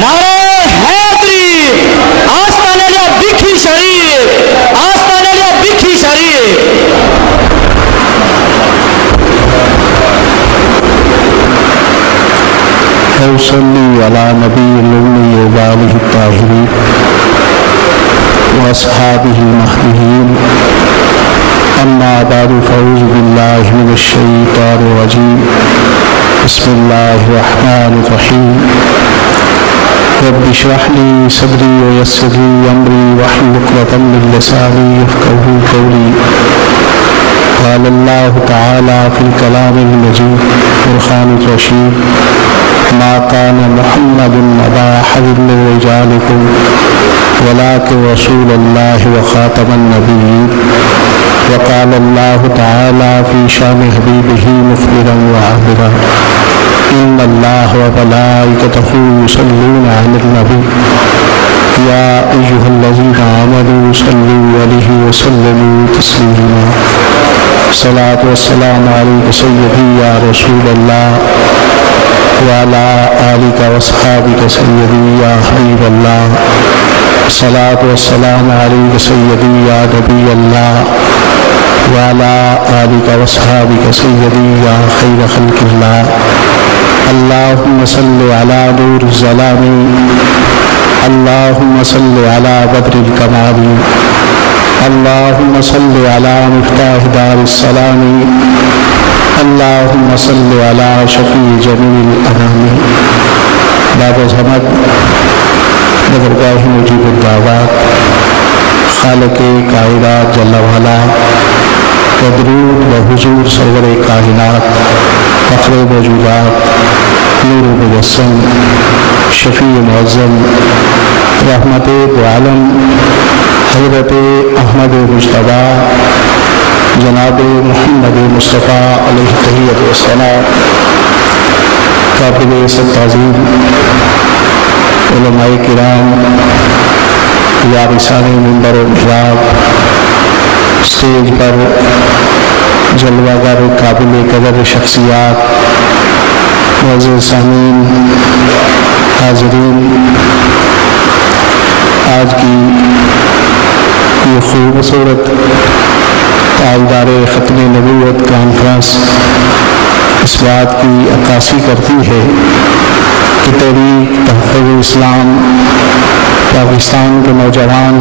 نعرہ حیدری آستانیہ بکھی شریف آستانیہ بکھی شریف وصلی علی نبی الأمی وآلہ الطاہرین واصحابہ المہدیین اما بعد فاعوذ باللہ من الشیطان الرجیم بسم اللہ الرحمن الرحیم رب اشرح لی صدری ویسر لی امری واحلل عقدۃ من لسانی یفقہوا قولی قال اللہ تعالی فی الکلام المجید فرقان الرشید ما كان محمد أبا أحد من رجالكم ولكن رسول الله وخاتم النبيين وقال الله تعالى في شان حبيبه مخبرا وعابرا إن الله وملائكته يصلون على النبي يا أيها الذين آمنوا صلوا عليه وسلموا تسليما الصلاة والسلام عليك سيدي يا رسول الله وعلى آلك وأصحابك سيدي يا حبيب الله الصلاة والسلام عليك سيدي يا نبي الله وعلى آلك وأصحابك سيدي يا خير خلق الله اللهم صل على نور الظلام اللهم صل على بدر الكمال اللهم صل على مفتاح دار السلام اللهم صل على شفیع جمیع الانام باب حمد بگرگاہ مجیب الدعوات خالق کائنات جل وعلا و درود بحضور سرور کائنات فخر موجودات نور مجسم شفیع معظم رحمت دو عالم حضرت احمد مجتبیٰ جناب محمد مصطفیٰ علیہ تحیۃ والسلام قابل تعظیم علماء کرام وارثان منبر و محراب اسٹیج پر جلوہ گر قابل قدر شخصیات معزز سامعین حاضرین آج کی یہ خوبصورت تاجدار ختم نبوت کانفرنس اس بات کی عکاسی کرتی ہے کہ تحریک تحفظ اسلام پاکستان کے نوجوان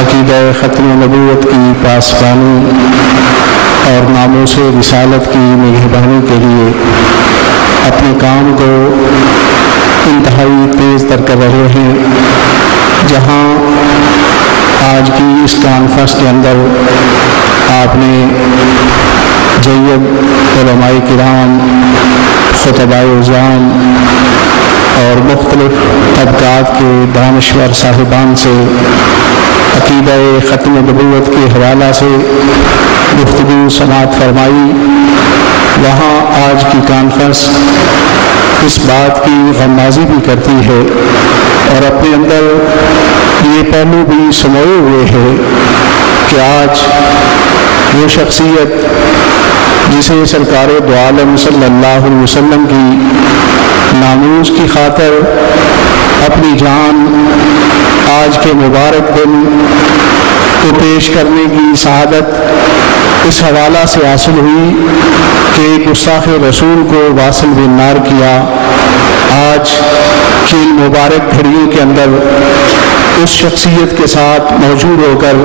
عقیدہ ختم نبوت کی پاسبانی اور ناموس رسالت کی نگہبانی کے لیے اپنے کام کو انتہائی تیز تر کر رہے ہیں، جہاں آج کی اس کانفرنس کے اندر آپ نے جید علماء کرام خطباء اعظام اور مختلف طبقات کے دانشور صاحبان سے عقیدہ ختم نبوت کے حوالہ سے گفتگو سماعت فرمائی۔ وہاں آج کی کانفرنس اس بات کی غمازی بھی کرتی ہے اور اپنے اندر یہ پہلو بھی سموئے ہوئے ہے کہ آج وہ شخصیت جسے سرکار دو عالم صلی اللہ علیہ وسلم کی ناموس کی خاطر اپنی جان آج کے مبارک دن کو پیش کرنے کی سعادت اس حوالہ سے حاصل ہوئی کہ گستاخ رسول کو واصل بالنار کیا۔ آج کی مبارک گھڑیوں کے اندر اس شخصیت کے ساتھ موجود ہو کر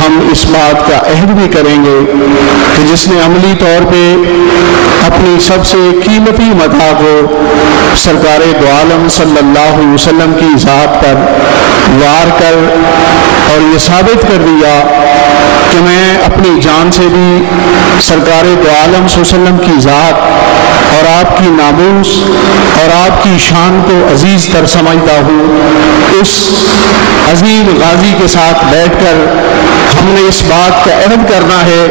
ہم اس بات کا عہد بھی کریں گے کہ جس نے عملی طور پہ اپنی سب سے قیمتی متاع کو سرکار دو عالم صلی اللہ علیہ وسلم کی ذات پر وار کر اور یہ ثابت کر دیا کہ میں اپنی جان سے بھی سرکار دو عالم صلی اللہ علیہ وسلم کی ذات اور آپ کی ناموس اور آپ کی شان کو عزیز تر سمجھتا ہوں۔ اس عظیم غازی کے ساتھ بیٹھ کر ہم نے اس بات کا عہد کرنا ہے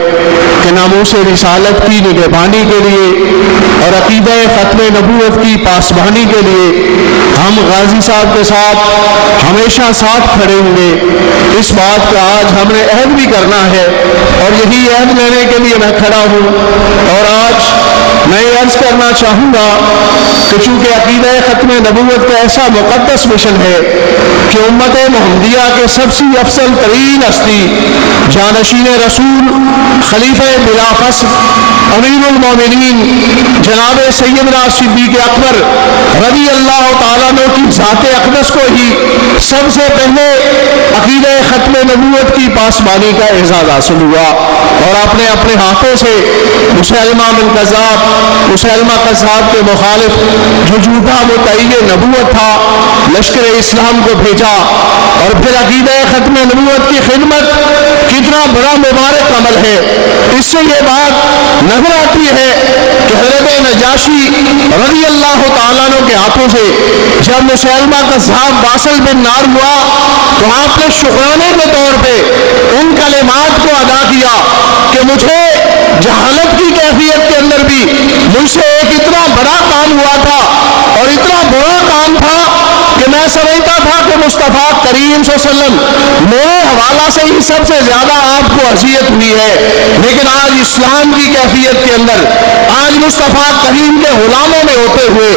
کہ ناموس رسالت کی نگہبانی کے لیے اور عقیدہ ختم نبوت کی پاسبانی کے لیے ہم غازی صاحب کے ساتھ ہمیشہ ساتھ کھڑے ہوں گے۔ اس بات کا آج ہم نے عہد بھی کرنا ہے اور یہی عہد لینے کے لیے میں کھڑا ہوں۔ اور آج میں یہ عرض کرنا چاہوں گا کہ چونکہ عقیدہ ختم نبوت کا ایسا مقدس مشن ہے کہ امت محمدیہ کے سب سے افضل ترین ہستی جانشین رسول خلیفہ بلا فصل امیر المومنین جناب سیدنا صدیق اکبر رضی اللہ تعالیٰ عنہ کی ذات اقدس کو ہی سب سے پہلے عقیدہ ختم نبوت کی پاسبانی کا اعزاز حاصل ہوا، اور آپ نے اپنے ہاتھوں سے مسیلمہ بن کذاب کے مخالف جو جھوٹا مدعی نبوت تھا لشکر اسلام کو بھیجا، اور پھر عقیدہ ختم نبوت کی خدمت کتنا بڑا مبارک عمل ہے۔ اس سے یہ بات نظر آتی ہے کہ حضرت نجاشی رضی اللہ تعالیٰ عنہ کے ہاتھوں سے جب مسیلمہ کذاب واصل بن نار ہوا تو آپ نے شکرانے کے طور پہ ان کلمات کو ادا کیا کہ مجھے جہالت کی کیفیت کے اندر بھی مجھ سے ایک اتنا بڑا کام ہوا تھا اور اتنا بڑا کام تھا کہ میں سمجھتا تھا کہ مصطفیٰ کریم صلی اللہ علیہ وسلم میرے حوالہ سے ہی سب سے زیادہ آپ کو اذیت ہوئی ہے، لیکن آج اسلام کی کیفیت کے اندر آج مصطفیٰ کریم کے غلاموں میں ہوتے ہوئے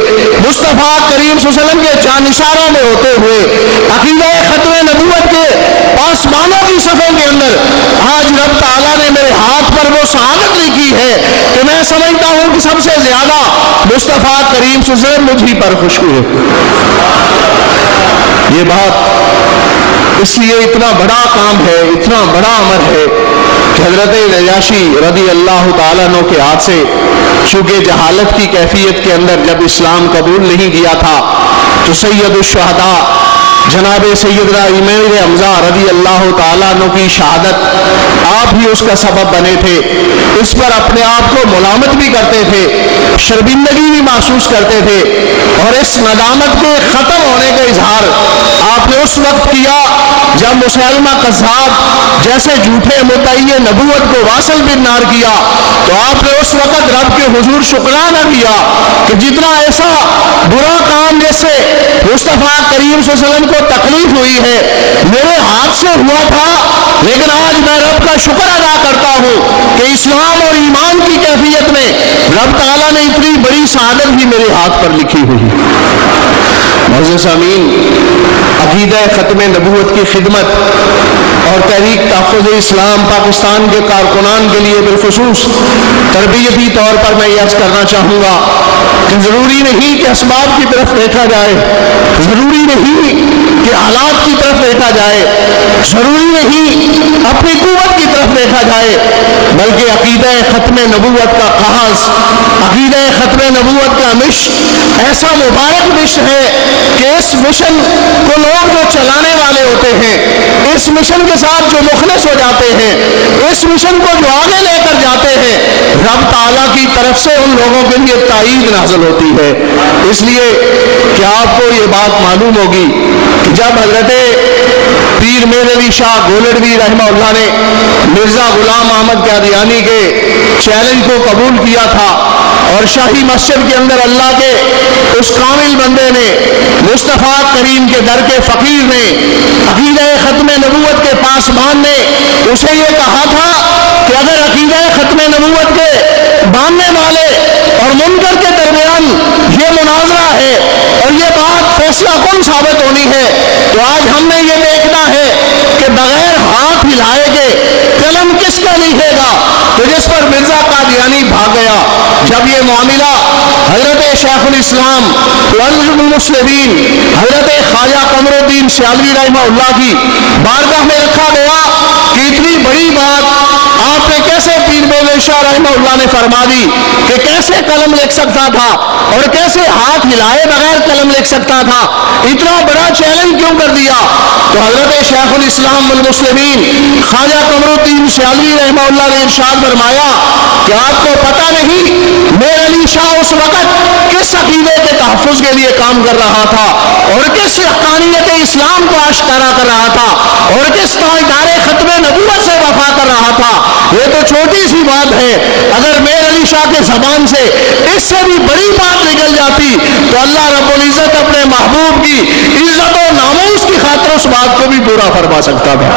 مصطفیٰ کریم صلی اللہ علیہ وسلم کے جانشاروں میں ہوتے ہوئے عقیدہ ختم نبوت کے پاسبانوں کی صفوں کے اندر آج رب تعالیٰ نے میرے ہاتھ پر وہ سعادت لکھی ہے کہ میں سمجھتا ہوں کہ سب سے زیادہ مصطفیٰ کریم صلی اللہ علیہ وسلم مجھ ہی پر خوش ہوئے۔ یہ بات اس لیے اتنا بڑا کام ہے، اتنا بڑا عمل ہے کہ حضرت نجاشی رضی اللہ تعالیٰ عنہ کے ہاتھ سے چونکہ جہالت کی کیفیت کے اندر جب اسلام قبول نہیں کیا تھا تو سید الشہداء جناب سیدنا امیر حمزہ رضی اللہ تعالیٰ عنہ کی شہادت آپ ہی اس کا سبب بنے تھے، اس پر اپنے آپ کو ملامت بھی کرتے تھے، شرمندگی بھی محسوس کرتے تھے، اور اس ندامت کے ختم ہونے کا اظہار آپ نے اس وقت کیا جب مسیلمہ کذاب جیسے جھوٹے مدعی نبوت کو واصل بن نار کیا تو آپ نے اس وقت رب کے حضور شکرانہ کیا کہ جتنا ایسا برا کام جس سے مصطفیٰ کریم صلی اللہ علیہ وسلم کو تکلیف ہوئی ہے میرے ہاتھ سے ہوا تھا، لیکن آج میں رب کا شکر ادا کرتا ہوں کہ اسلام اور ایمان کی کیفیت میں رب تعالیٰ نے اتنی بڑی سعادت بھی میرے ہاتھ پر لکھی ہوئی۔ معزز سامعین، عقیدہ ختم نبوت کی خدمت اور تحریک تحفظ اسلام پاکستان کے کارکنان کے لیے بالخصوص تربیتی طور پر میں یہ عرض کرنا چاہوں گا کہ ضروری نہیں کہ اسباب کی طرف دیکھا جائے، ضروری نہیں کہ حالات کی طرف دیکھا جائے، ضروری نہیں اپنی قوت کی طرف دیکھا جائے، بلکہ عقیدہ ختم نبوت کا قحط، عقیدہ ختم نبوت کا مشن ایسا مبارک مشن ہے کہ اس مشن کو لوگ جو چلانے والے ہوتے ہیں، اس مشن کے ساتھ جو مخلص ہو جاتے ہیں، اس مشن کو جو آگے لے کر جاتے ہیں، رب تعالیٰ کی طرف سے ان لوگوں کے لیے تائید نازل ہوتی ہے۔ اس لیے کہ آپ کو یہ بات معلوم ہوگی کہ جب حضرت پیر میر علی شاہ گولڑوی رحمہ اللہ نے مرزا غلام احمد قادیانی کے چیلنج کو قبول کیا تھا اور شاہی مسجد کے اندر اللہ کے اس کامل بندے نے مصطفیٰ کریم کے در کے فقیر نے عقیدہ ختم نبوت کے پاسبان نے اسے یہ کہا تھا کہ اگر عقیدہ ختم نبوت کے ماننے والے اور منکر کے درمیان یہ مناظرہ ہے اور یہ بات فیصلہ کن ثابت ہونی ہے تو آج ہم نے یہ دیکھنا ہے کہ بغیر ہاتھ ہلائے کے قلم کس کا لکھے گا، تو جس پر مرزا قادیانی بھاگ گیا۔ جب یہ معاملہ حضرت شیخ الاسلام المسلمین حضرت خواجہ قمر الدین سیالوی رحمہ اللہ کی بارگاہ میں رکھا گیا کہ اتنی بڑی بات آپ نے کیسے پیر میرے شاہ رحمہ اللہ نے فرما دی کہ کیسے قلم لکھ سکتا تھا اور کیسے ہاتھ ہلائے بغیر قلم لکھ سکتا تھا، اتنا بڑا چیلنج کیوں کر دیا؟ تو حضرت شیخ الاسلام المسلمین خواجہ قمر الدین سیالوی رحمہ اللہ نے ارشاد فرمایا کہ آپ کو پتہ نہیں میر علی شاہ اس وقت کس عقیدے کے تحفظ کے لیے کام کر رہا تھا اور کس حقانیت اسلام کو آشکارا کر رہا تھا اور کس تاجدار ختم نبوت سے وفا کر رہا تھا. یہ تو چھوٹی سی بات ہے. اگر میر علی شاہ کے زبان سے اس سے بھی بڑی بات نکل جاتی تو اللہ رب العزت اپنے محبوب کی عزت و ناموس کی خاطر اس بات کو بھی پورا فرما سکتا تھا.